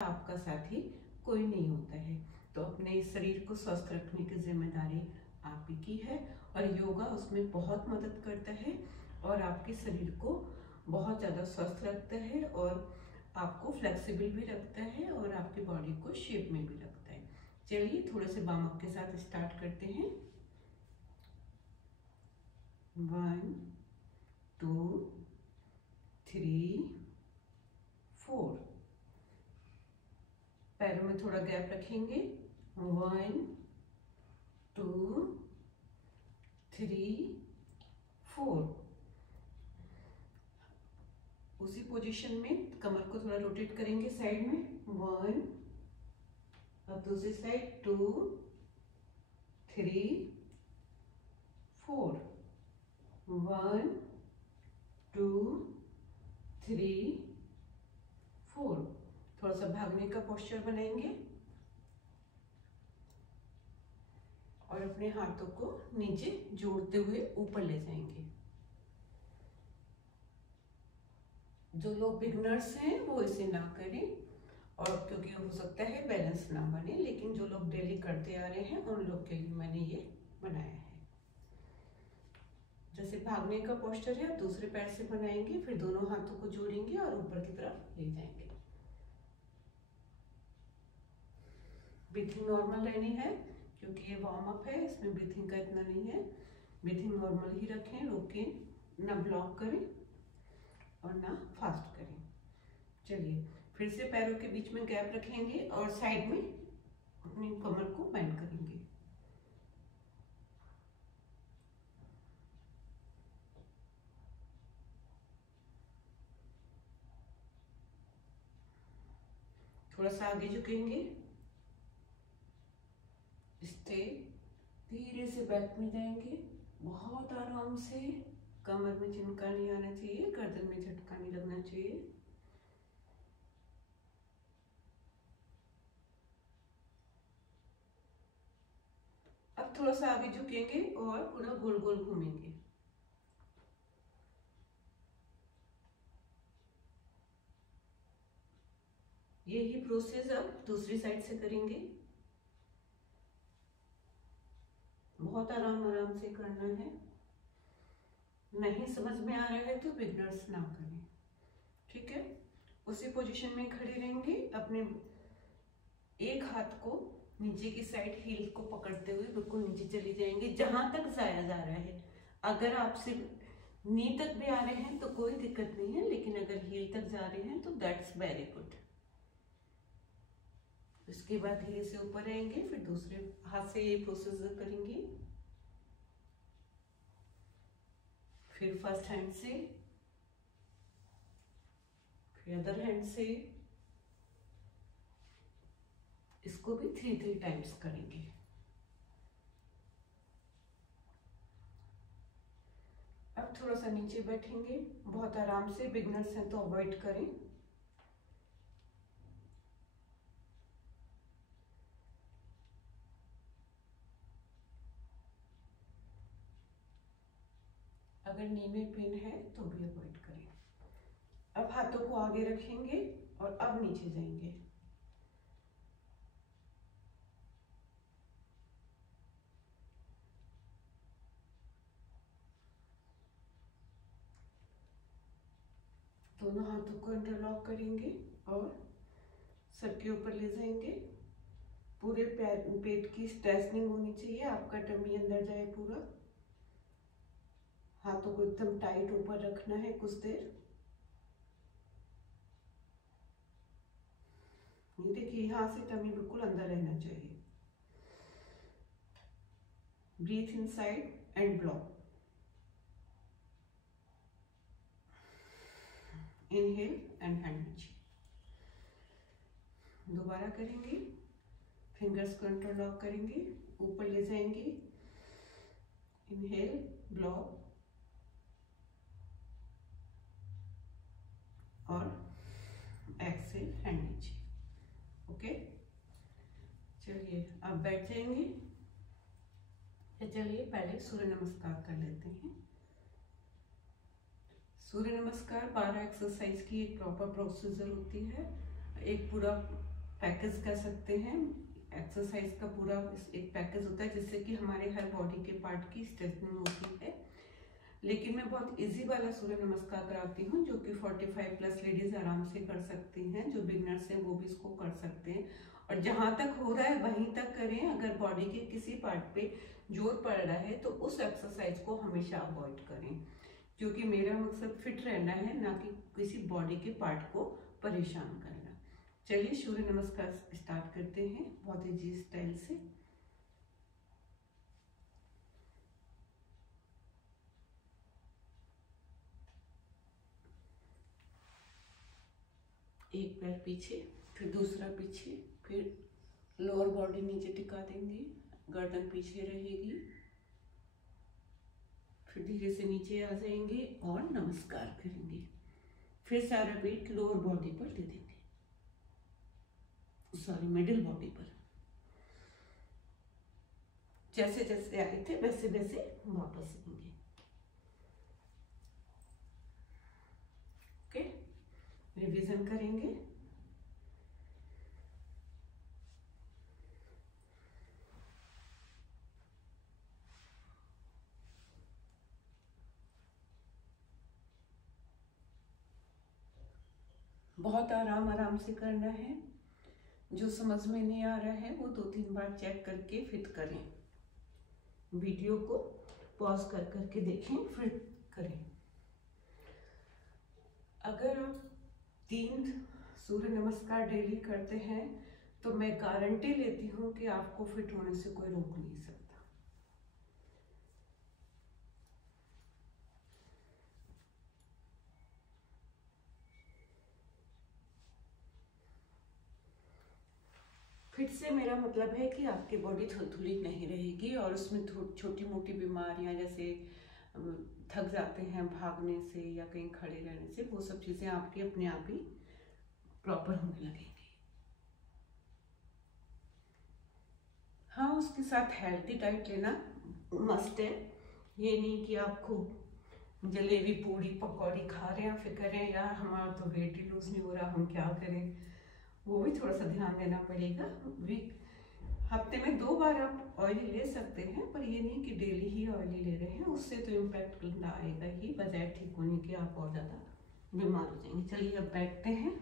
आपका साथी कोई नहीं होता है। तो अपने शरीर को स्वस्थ रखने की जिम्मेदारी आप ही की है और योगा उसमें बहुत मदद करता है और आपके शरीर को बहुत ज़्यादा स्वस्थ रखता है और आपको फ्लेक्सिबल भी रखता है और आपकी बॉडी को शेप में भी रखता है। चलिए थोड़े से वार्म अप के साथ स्टार्ट करते हैं। 1 2 3 4। पैरों में थोड़ा गैप रखेंगे। 1 2 3 4। उसी पोजीशन में कमर को थोड़ा रोटेट करेंगे साइड में। 1, अब दूसरी साइड 2 3 4। 1 2 3 4। थोड़ा सा भागने का पोस्चर बनाएंगे और अपने हाथों को नीचे जोड़ते हुए ऊपर ले जाएंगे। जो लोग बिगनर्स हैं वो इसे ना करें और क्योंकि हो सकता है बैलेंस ना बने, लेकिन जो लोग डेली करते आ रहे हैं उन लोग के लिए मैंने ये बनाया है। जैसे भागने का पोस्चर है, आप दूसरे पैर से बनाएंगे, फिर दोनों हाथों को जोड़ेंगे और ऊपर की तरफ ले जाएंगे। ब्रीथिंग नॉर्मल रहनी है क्योंकि ये वार्म अप है, इसमें ब्रीथिंग का इतना नहीं है। ब्रीथिंग नॉर्मल ही रखें, रोकें ना, ब्लॉक करें और ना फास्ट करें। चलिए फिर से पैरों के बीच में गैप रखेंगे और साइड में अपनी कमर को बेंड करेंगे। थोड़ा सा आगे झुकेंगे, स्टे, धीरे से बैक में जाएंगे, बहुत आराम से। कमर में चिमका नहीं आना चाहिए, गर्दन में झटका नहीं लगना चाहिए। अब थोड़ा सा आगे झुकेंगे और पूरा गोल गोल घूमेंगे। यही प्रोसेस अब दूसरी साइड से करेंगे। बहुत आराम आराम से करना है। नहीं समझ में आ रहा है तो बिगनर्स ना करें, ठीक है। उसी पोजीशन में खड़े रहेंगे, अपने एक हाथ को नीचे की साइड हील को पकड़ते हुए बिल्कुल नीचे चली जाएंगे जहां तक जाया जा रहा है। अगर आप सिर्फ नी तक भी आ रहे हैं तो कोई दिक्कत नहीं है, लेकिन अगर हील तक जा रहे हैं तो दैट्स वेरी गुड। उसके बाद धीरे से ऊपर आएंगे, फिर दूसरे हाथ से ये प्रोसेस करेंगे, फिर फर्स्ट हैंड से, फिर अदर हैंड से। इसको भी 3 टाइम्स करेंगे। अब थोड़ा सा नीचे बैठेंगे, बहुत आराम से। बिगनर्स हैं तो अवॉइड करें। अगर नी में पेन है तो भी अवॉइड करें। अब हाथों को आगे रखेंगे और अब नीचे जाएंगे। दोनों हाथों को इंटरलॉक करेंगे और सर के ऊपर ले जाएंगे। पूरे पेट की स्ट्रेचनिंग होनी चाहिए, आपका टमी अंदर जाए पूरा। हाथों को एकदम टाइट ऊपर रखना है कुछ देर। ये देखिए, यहाँ से टमी बिल्कुल अंदर रहना चाहिए। Breathe inside and blow. Inhale and hand नीचे। दोबारा करेंगे, फिंगर्स को इंटरलॉक करेंगे, ऊपर ले जाएंगे। इनहेल, ब्लॉ और एक्सेल, हैंड नीचे। ओके, चलिए अब बैठ जाएंगे। चलिए पहले सूर्य नमस्कार कर लेते हैं। सूर्य नमस्कार 12 एक्सरसाइज की एक प्रॉपर प्रोसीजर होती है। एक पूरा पैकेज कह सकते हैं। एक्सरसाइज का पूरा एक पैकेज होता है जिससे कि हमारे हर बॉडी के पार्ट की स्ट्रेचनिंग होती है। लेकिन मैं बहुत इजी वाला सूर्य नमस्कार कराती हूँ जो कि 45 प्लस लेडीज आराम से कर सकती हैं। जो बिगनर्स हैं वो भी इसको कर सकते हैं, और जहाँ तक हो रहा है वहीं तक करें। अगर बॉडी के किसी पार्ट पे जोर पड़ रहा है तो उस एक्सरसाइज को हमेशा अवॉइड करें, क्योंकि मेरा मकसद फिट रहना है, ना कि किसी बॉडी के पार्ट को परेशान करना। चलिए सूर्य नमस्कार स्टार्ट करते हैं बहुत इजी स्टाइल से। एक पैर पीछे, फिर दूसरा पीछे, फिर लोअर बॉडी नीचे टिका देंगे, गर्दन पीछे रहेगी, फिर धीरे से नीचे आ जाएंगे और नमस्कार करेंगे। फिर सारा वेट लोअर बॉडी पर दे देंगे, सॉरी मिडिल बॉडी पर। जैसे जैसे आए थे वैसे वैसे वापस आएंगे। ओके, रिवीजन करेंगे। बहुत आराम आराम से करना है। जो समझ में नहीं आ रहा है वो 2-3 बार चेक करके फिर करें। वीडियो को पॉज कर करके देखें फिर करें। अगर आप 3 सूर्य नमस्कार डेली करते हैं तो मैं गारंटी लेती हूँ कि आपको फिट होने से कोई रोक नहीं सकता। फिट से मेरा मतलब है कि आपकी बॉडी थुलथुली नहीं रहेगी और उसमें छोटी मोटी बीमारियां जैसे थक जाते हैं भागने से या कहीं खड़े रहने से, वो सब चीजें आपकी अपने आप ही प्रॉपर होने लगेंगी। हाँ, उसके साथ हेल्दी डाइट लेना मस्ट है। ये नहीं कि आप खूब जलेबी पूड़ी पकौड़ी खा रहे हैं फिर करें यार हमारा तो वेट ही लूज नहीं हो रहा, हम क्या करें। वो भी थोड़ा सा ध्यान देना पड़ेगा। वीक हफ्ते में 2 बार आप ऑयली ले सकते हैं, पर ये नहीं कि डेली ही ऑयली ले रहे हैं, उससे तो इम्पैक्ट आएगा ही, बजाय ठीक होने के आप और ज़्यादा बीमार हो जाएंगे। चलिए अब बैठते हैं,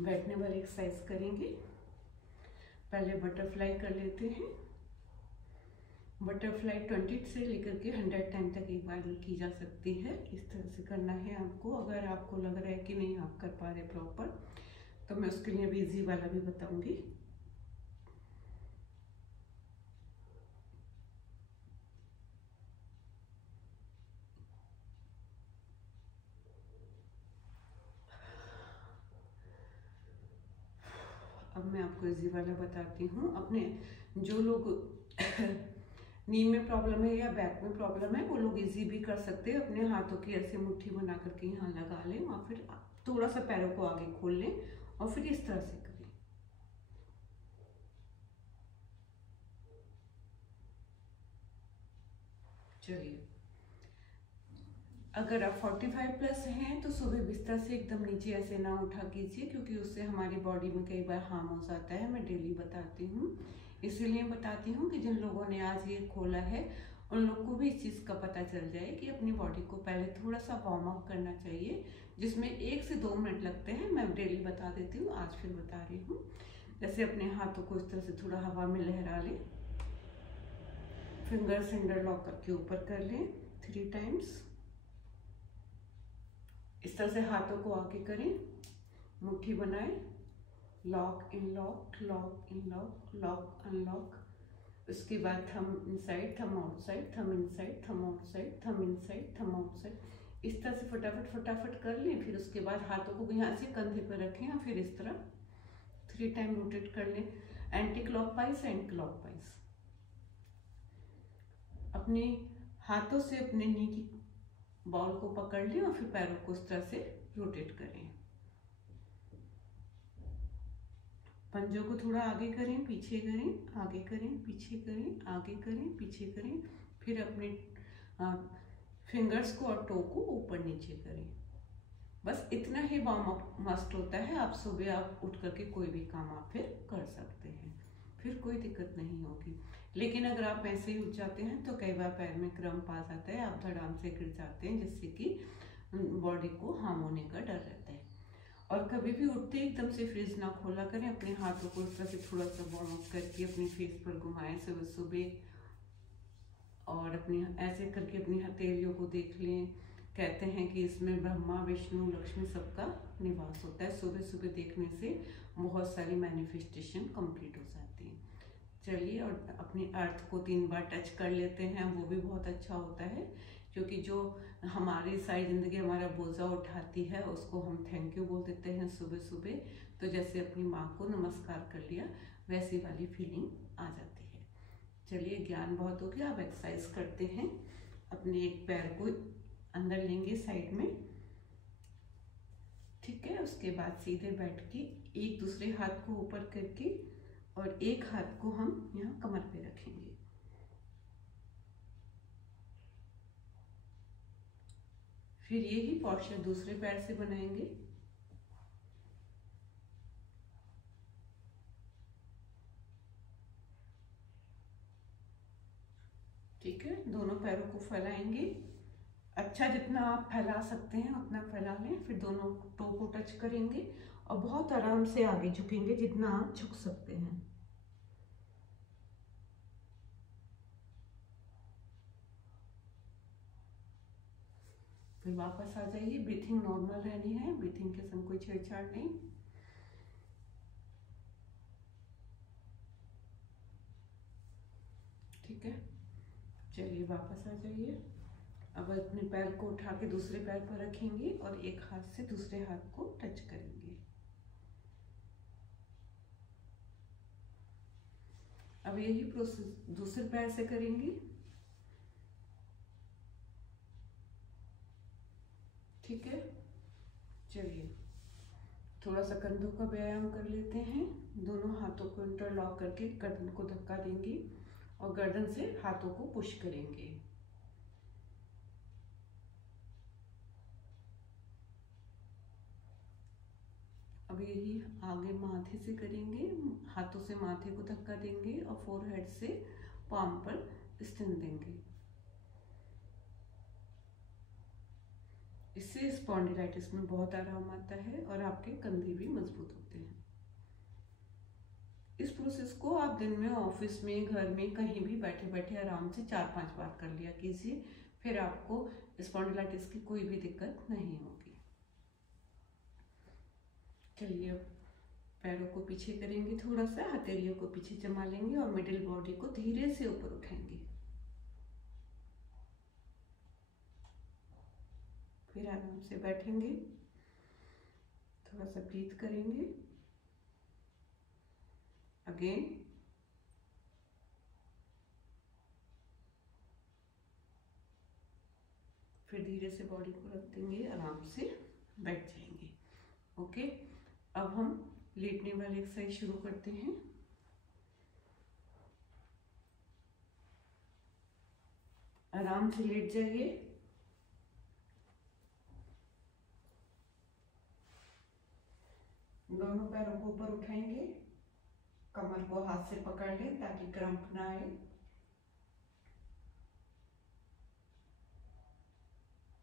बैठने वाली एक्सरसाइज करेंगे। पहले बटरफ्लाई कर लेते हैं। बटरफ्लाई 20 से लेकर के 100 टाइम तक एक बार की जा सकती है। इस तरह से करना है आपको। अगर आपको लग रहा है कि नहीं आप कर पा रहे प्रॉपर, तो मैं उसके लिए भी इजी वाला भी बताऊंगी। अब मैं आपको इजी वाला बताती हूँ। अपने जो लोग नी में प्रॉब्लम है या बैक में प्रॉब्लम है वो लोग इजी भी कर सकते हैं। अपने हाथों की ऐसे मुट्ठी बना करके यहाँ लगा लें और फिर थोड़ा सा पैरों को आगे खोल लें और फिर इस तरह से करें। चलिए, अगर आप 45 प्लस हैं तो सुबह बिस्तर से एकदम नीचे ऐसे ना उठा कीजिए, क्योंकि उससे हमारी बॉडी में कई बार हार्म हो जाता है। मैं डेली बताती हूँ, इसीलिए बताती हूँ कि जिन लोगों ने आज ये खोला है उन लोग को भी इस चीज़ का पता चल जाए कि अपनी बॉडी को पहले थोड़ा सा वार्म अप करना चाहिए, जिसमें 1 से 2 मिनट लगते हैं। मैं डेली बता देती हूँ, आज फिर बता रही हूँ। जैसे अपने हाथों को इस तरह से थोड़ा हवा में लहरा लें, फिंगर्स इंटरलॉक करके ऊपर कर लें 3 टाइम्स। इस तरह से हाथों को आगे करें, मुट्ठी बनाएं, lock in lock, lock in lock, lock unlock. उसके बाद थम इनसाइड, थम आउटसाइड, थम इनसाइड, थम आउटसाइड, थम इनसाइड, थम आउटसाइड। इस तरह से फटाफट फटाफट कर लें। फिर उसके बाद हाथों को यहाँ से कंधे पर रखें और फिर इस तरह 3 टाइम रोटेट कर लें, एंटी क्लॉकवाइज एंड क्लॉकवाइज। अपने हाथों से अपने नी की बॉल को पकड़ लें और फिर पैरों को इस तरह से रोटेट करें। पंजों को थोड़ा आगे करें, पीछे करें, आगे करें, पीछे करें, आगे करें, पीछे करें। फिर अपने फिंगर्स को और टो को ऊपर नीचे करें। बस इतना ही वार्म अप मस्ट होता है। आप सुबह आप उठ करके कोई भी काम आप फिर कर सकते हैं, फिर कोई दिक्कत नहीं होगी। लेकिन अगर आप ऐसे ही उठ जाते हैं तो कई बार पैर में क्रम्प आ जाता है, आप धड़ाम से गिर जाते हैं, जिससे कि बॉडी को हार्म होने का डर रहता है। और कभी भी उठते एकदम से फ्रिज ना खोला करें, अपने हाथों को इस तरह से थोड़ा सा वार्म अप करके अपनी फेस पर घुमाएं सुबह सुबह, और अपनी ऐसे करके अपनी हथेलियों को देख लें। कहते हैं कि इसमें ब्रह्मा विष्णु लक्ष्मी सबका निवास होता है। सुबह सुबह देखने से बहुत सारी मैनिफेस्टेशन कंप्लीट हो जाती है। चलिए, और अपनी अर्थ को 3 बार टच कर लेते हैं, वो भी बहुत अच्छा होता है, क्योंकि जो हमारी सारी जिंदगी हमारा बोझा उठाती है उसको हम थैंक यू बोल देते हैं सुबह सुबह। तो जैसे अपनी माँ को नमस्कार कर लिया, वैसी वाली फीलिंग आ जाती है। चलिए, ज्ञान बहुत हो गया, अब एक्सरसाइज करते हैं। अपने एक पैर को अंदर लेंगे साइड में, ठीक है। उसके बाद सीधे बैठ के एक दूसरे हाथ को ऊपर करके और एक हाथ को हम यहाँ कमर पे रखेंगे। फिर यही पोस्चर दूसरे पैर से बनाएंगे। ठीक है, दोनों पैरों को फैलाएंगे। अच्छा, जितना आप फैला सकते हैं उतना फैला लें। फिर दोनों टो को टच करेंगे और बहुत आराम से आगे झुकेंगे, जितना आप झुक सकते हैं। फिर वापस आ जाइए। ब्रीथिंग नॉर्मल रहनी है, ब्रीथिंग के संग कोई छेड़छाड़ नहीं। ठीक है, चलिए वापस आ जाइए। अब अपने पैर को उठा के दूसरे पैर पर रखेंगे और एक हाथ से दूसरे हाथ को टच करेंगे। अब यही प्रोसेस दूसरे पैर से करेंगे। ठीक है, चलिए थोड़ा सा कंधों का व्यायाम कर लेते हैं। दोनों हाथों को इंटरलॉक करके गर्दन को धक्का देंगे और गर्दन से हाथों को पुश करेंगे। अब यही आगे माथे से करेंगे। हाथों से माथे को धक्का देंगे और फोरहेड से पाम पर स्टिन देंगे। इससे स्पॉन्डिलाइटिस में बहुत आराम आता है और आपके कंधे भी मजबूत होते हैं। इस प्रोसेस को आप दिन में ऑफिस में, घर में, कहीं भी बैठे बैठे आराम से 4-5 बार कर लिया कीजिए। फिर आपको स्पॉन्डिलाइटिस की कोई भी दिक्कत नहीं होगी। चलिए, अब पैरों को पीछे करेंगे, थोड़ा सा हथेलियों को पीछे जमा लेंगे और मिडिल बॉडी को धीरे से ऊपर उठाएंगे। फिर आराम से बैठेंगे, थोड़ा सा ब्रीथ करेंगे। अगेन, फिर धीरे से बॉडी को रख देंगे, आराम से बैठ जाएंगे। ओके, अब हम लेटने वाली एक्सरसाइज शुरू करते हैं। आराम से लेट जाइए। दोनों पैरों को ऊपर उठाएंगे, कमर को हाथ से पकड़ लें ताकि क्रम्प ना आए।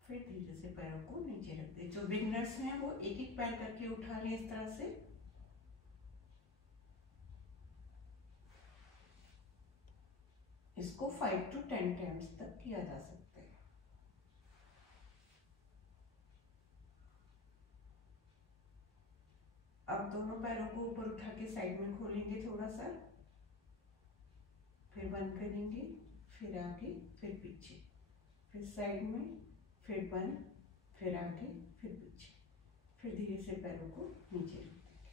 फिर धीरे से पैरों को नीचे रख दें। जो बिगनर्स हैं वो एक एक पैर करके उठा लें इस तरह से। इसको 5 to 10 टाइम्स तक किया जा सकता है। अब दोनों पैरों को ऊपर उठा के साइड में खोलेंगे थोड़ा सा, फिर बंद करेंगे, फिर आगे, फिर पीछे, फिर साइड में, फिर बंद, फिर आगे, फिर पीछे, फिर धीरे से पैरों को नीचे रख देंगे।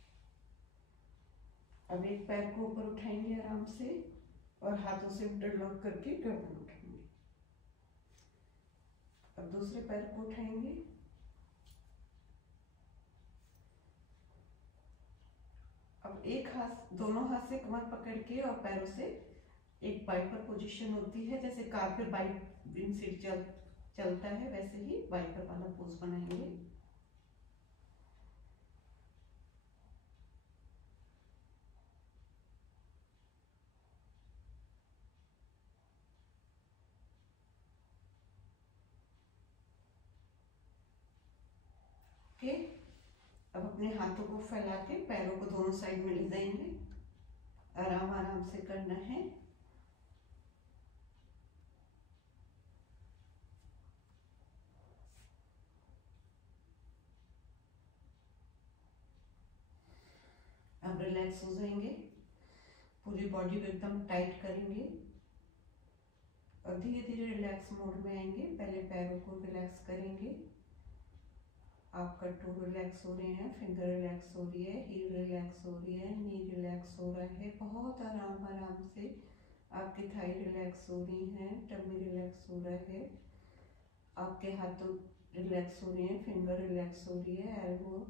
अब एक पैर को ऊपर उठाएंगे आराम से और हाथों से इंटरलॉक करके गर्दन उठाएंगे। अब दूसरे पैर को उठाएंगे, अब एक हाथ, दोनों हाथ से कमर पकड़ के और पैरों से एक वाइपर पोजीशन होती है, जैसे कार पे बाइक विंड सीट चलता है, वैसे ही वाइपर वाला पोज बनाएंगे। अब अपने हाथों को फैला के पैरों को दोनों साइड में ले जाएंगे। आराम आराम से करना है। अब रिलैक्स हो जाएंगे, पूरी बॉडी को एकदम टाइट करेंगे और धीरे धीरे रिलैक्स मोड में आएंगे। पहले पैरों को रिलैक्स करेंगे। आपका टो रिलैक्स हो रहे हैं, फिंगर रिलैक्स हो रही है, हील रिलैक्स हो रही है, नी रिलैक्स हो रहा है। बहुत आराम आराम से आपकी थाई रिलैक्स हो रही है, टमी रिलैक्स हो रहा है, आपके हाथों रिलैक्स हो रहे हैं, फिंगर रिलैक्स हो रही है, एल्बो,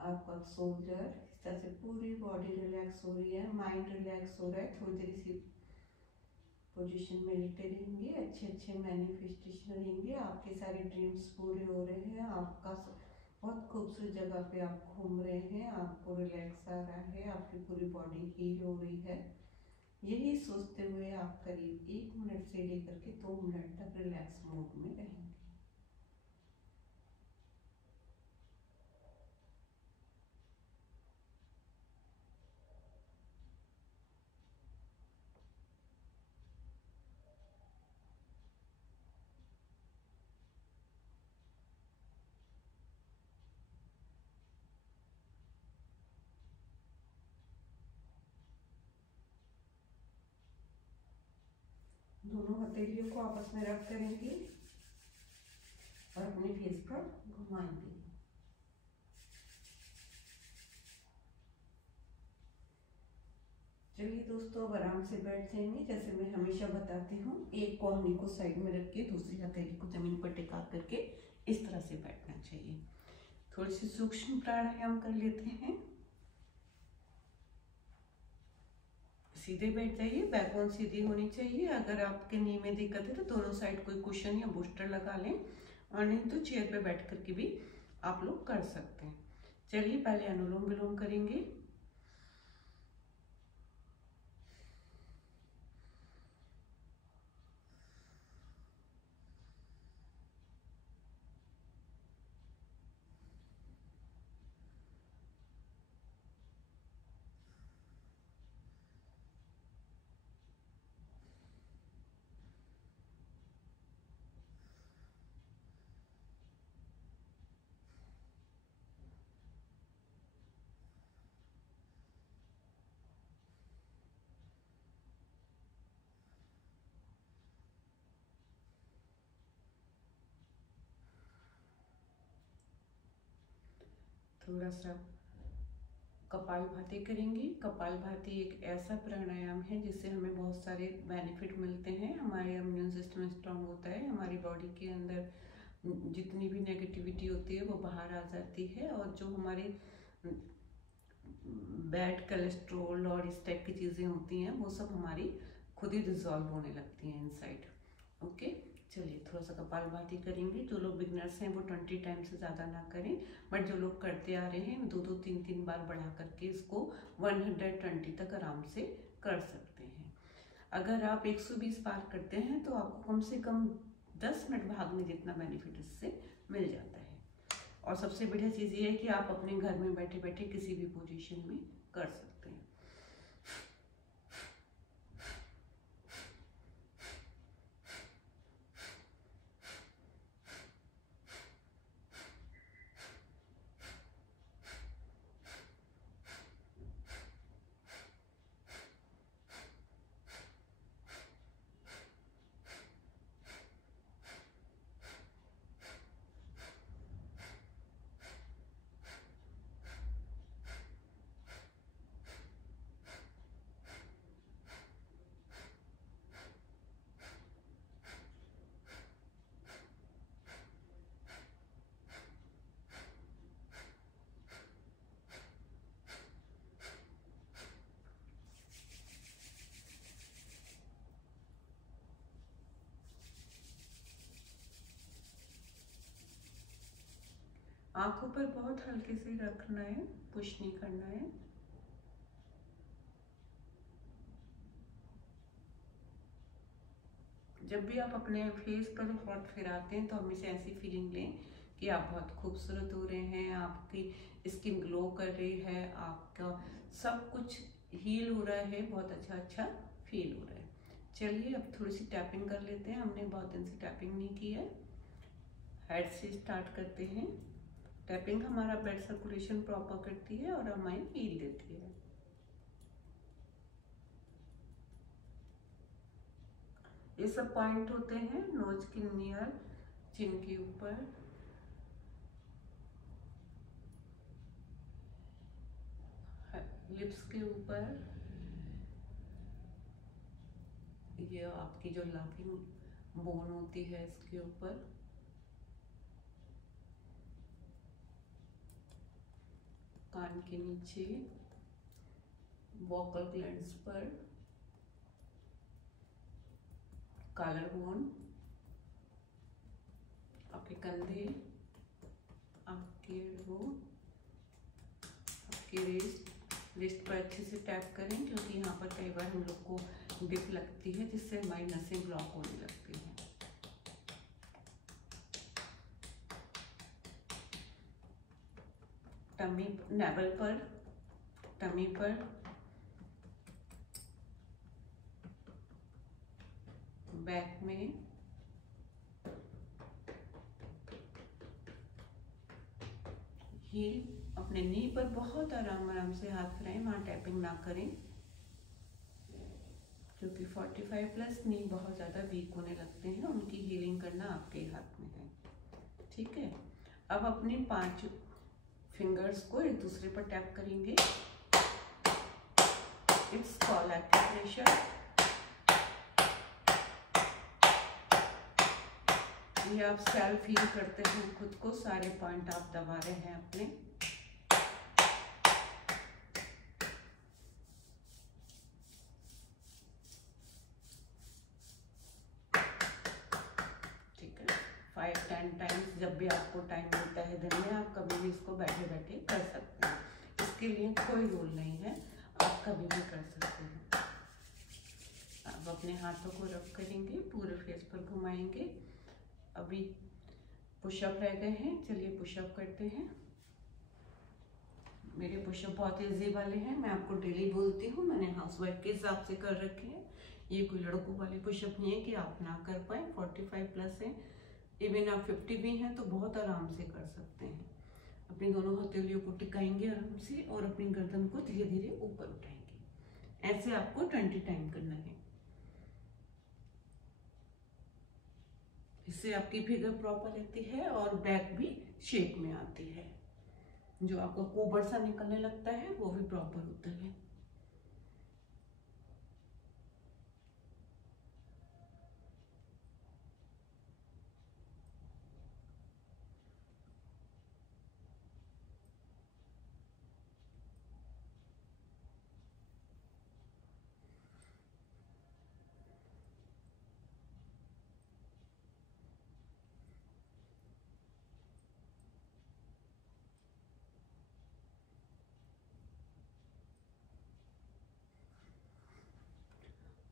आपका शोल्डर, इस तरह से पूरी बॉडी रिलैक्स हो रही है। माइंड रिलैक्स हो रहा है। थोड़ी देर इसी पोजीशन में लेटे रहेंगे। अच्छे अच्छे मैनिफेस्टेशन रहेंगे। आपके सारे ड्रीम्स पूरे हो रहे हैं। आपका बहुत खूबसूरत जगह पे आप घूम रहे हैं। आपको रिलैक्स आ रहा है, आपकी पूरी बॉडी हील हो रही है। यही सोचते हुए आप करीब 1 मिनट से लेकर के 2 मिनट तक रिलैक्स मोड में रहेंगे। दोनों हथेलियों को आपस में रब करेंगे और अपने फेस पर घुमाएंगे। चलिए दोस्तों, अब आराम से बैठ जाएंगे। जैसे मैं हमेशा बताती हूँ, एक कोहनी को साइड में रख के दूसरी हथेली को जमीन पर टिका करके इस तरह से बैठना चाहिए। थोड़ी सी सूक्ष्म प्राणायाम कर लेते हैं। सीधे बैठ जाइए, बैकबोन सीधी होनी चाहिए। अगर आपके नी में दिक्कत है तो दोनों साइड कोई कुशन या बूस्टर लगा लें, और नहीं तो चेयर पे बैठ करके भी आप लोग कर सकते हैं। चलिए पहले अनुलोम विलोम करेंगे। थोड़ा सा कपालभाति करेंगे। कपालभाति एक ऐसा प्राणायाम है जिससे हमें बहुत सारे बेनिफिट मिलते हैं। हमारे इम्यून सिस्टम स्ट्रांग होता है, हमारी बॉडी के अंदर जितनी भी नेगेटिविटी होती है वो बाहर आ जाती है, और जो हमारे बैड कोलेस्ट्रॉल और इस टाइप की चीज़ें होती हैं वो सब हमारी खुद ही डिजॉल्व होने लगती हैं इनसाइड। ओके, चलिए थोड़ा सा कपालभाति करेंगे। जो लोग बिगनर्स हैं वो 20 टाइम से ज़्यादा ना करें, बट जो लोग करते आ रहे हैं 2-2 3-3 बार बढ़ा करके इसको 120 तक आराम से कर सकते हैं। अगर आप 120 बार करते हैं तो आपको कम से कम 10 मिनट भागने जितना बेनिफिट इससे मिल जाता है। और सबसे बढ़िया चीज़ ये है कि आप अपने घर में बैठे बैठे किसी भी पोजीशन में कर सकते हैं। आंखों पर बहुत हल्के से रखना है, पुश नहीं करना है। जब भी आप अपने फेस पर हाथ फिराते हैं तो हमेशा ऐसी फीलिंग लें कि आप बहुत खूबसूरत हो रहे हैं, आपकी स्किन ग्लो कर रही है, आपका सब कुछ हील हो रहा है, बहुत अच्छा फील हो रहा है। चलिए अब थोड़ी सी टैपिंग कर लेते हैं, हमने बहुत दिन से टैपिंग नहीं की है। हेड से स्टार्ट करते हैं। टैपिंग हमारा ब्लड सर्कुलेशन प्रॉपर करती है और हमें हील देती है। ये सब पॉइंट होते हैं नोज के नियर, चिन के ऊपर, लिप्स के ऊपर, ये आपकी जो लाफिंग बोन होती है इसके ऊपर, कान के नीचे, वोकल ग्लैंड्स पर, कॉलर बोन, आपके कंधे, आपके एल्बो, आपकी रिस्ट पर अच्छे से टैप करें, क्योंकि यहाँ पर कई बार हम लोग को डिप लगती है जिससे हमारी नसें ब्लॉक होने लगती हैं। टमी, नेवल पर, टमी पर, बैक में, हील, अपने नी पर बहुत आराम से हाथ फिराएं, वहां टैपिंग ना करें, क्योंकि 45 प्लस नी बहुत ज़्यादा वीक होने लगते हैं, उनकी हीलिंग करना आपके हाथ में है। ठीक है, अब अपने 5 फिंगर्स को एक दूसरे पर टैप करेंगे। It's called acupressure. ये आप सेल्फ हील करते हैं खुद को, सारे पॉइंट आप दबा रहे हैं अपने। ठीक है, 5-10 टाइम्स जब भी आपको टाइम मिलता है दिन में, आप कभी भी इसको बैठे बैठे कर सकते हैं। इसके लिए कोई रूल नहीं है, आप कभी भी कर सकते हैं। अब अपने हाथों को रब करेंगे, पूरे फेस पर घुमाएंगे। अभी पुशअप रह गए हैं, चलिए पुशअप करते हैं। मेरे पुशअप बहुत इजी वाले हैं, मैं आपको डेली बोलती हूँ, मैंने हाउसवाइफ के हिसाब से कर रखे हैं। ये कोई लड़कों वाले पुशअप नहीं है कि आप ना कर पाए। 45 प्लस है, इवन आप 50 भी हैं तो बहुत आराम से कर सकते हैं। अपनी दोनों हथेलियों को टिकाएंगे आराम से और अपनी गर्दन को धीरे धीरे ऊपर उठाएंगे। ऐसे आपको 20 टाइम करना है। इससे आपकी फिगर प्रॉपर रहती है और बैक भी शेप में आती है। जो आपका कोबर सा निकलने लगता है वो भी प्रॉपर होता है।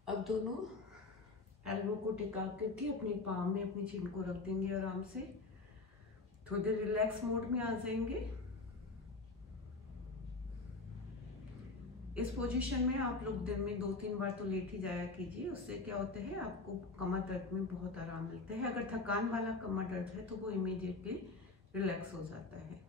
अब दोनों एल्बो को टिका करके अपनी पाम में अपनी चिन को रख देंगे आराम से। थोड़ी देर रिलैक्स मोड में आ जाएंगे। इस पोजीशन में आप लोग दिन में 2-3 बार तो लेट ही जाया कीजिए। उससे क्या होता है, आपको कमर दर्द में बहुत आराम मिलता है। अगर थकान वाला कमर दर्द है तो वो इमीडिएटली रिलैक्स हो जाता है।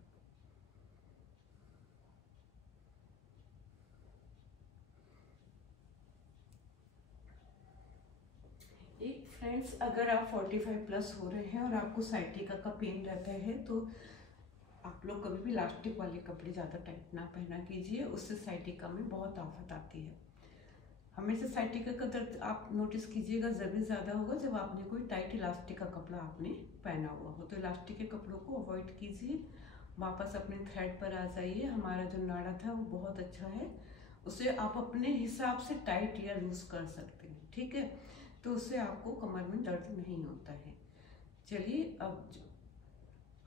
फ्रेंड्स, अगर आप 45 प्लस हो रहे हैं और आपको साइटिका का पेन रहता है तो आप लोग कभी भी इलास्टिक वाले कपड़े ज़्यादा टाइट ना पहना कीजिए, उससे साइटिका में बहुत आफत आती है। हमेशा साइटिका का दर्द आप नोटिस कीजिएगा जब भी ज़्यादा होगा जब आपने कोई टाइट इलास्टिक का कपड़ा आपने पहना हुआ हो। तो इलास्टिक के कपड़ों को अवॉइड कीजिए, वापस अपने थ्रेड पर आ जाइए। हमारा जो नाड़ा था वो बहुत अच्छा है, उसे आप अपने हिसाब से टाइट या लूज कर सकते हैं। ठीक है, तो उससे आपको कमर में दर्द नहीं होता है। चलिए अब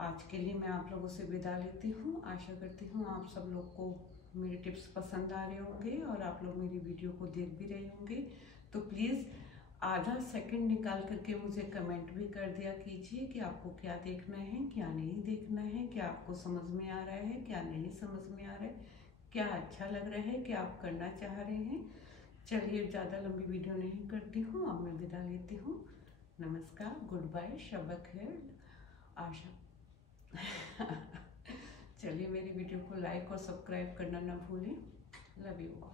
आज के लिए मैं आप लोगों से विदा लेती हूँ। आशा करती हूँ आप सब लोग को मेरे टिप्स पसंद आ रहे होंगे और आप लोग मेरी वीडियो को देख भी रहे होंगे। तो प्लीज़ आधा सेकंड निकाल करके मुझे कमेंट भी कर दिया कीजिए कि आपको क्या देखना है, क्या नहीं देखना है, क्या आपको समझ में आ रहा है, क्या नहीं समझ में आ रहा है, क्या अच्छा लग रहा है, क्या आप करना चाह रहे हैं। चलिए ज़्यादा लंबी वीडियो नहीं करती हूँ, अब मैं विदा लेती हूँ। नमस्कार, गुड बाय, शब खैर, आशा। चलिए मेरी वीडियो को लाइक और सब्सक्राइब करना ना भूलें। Love you all.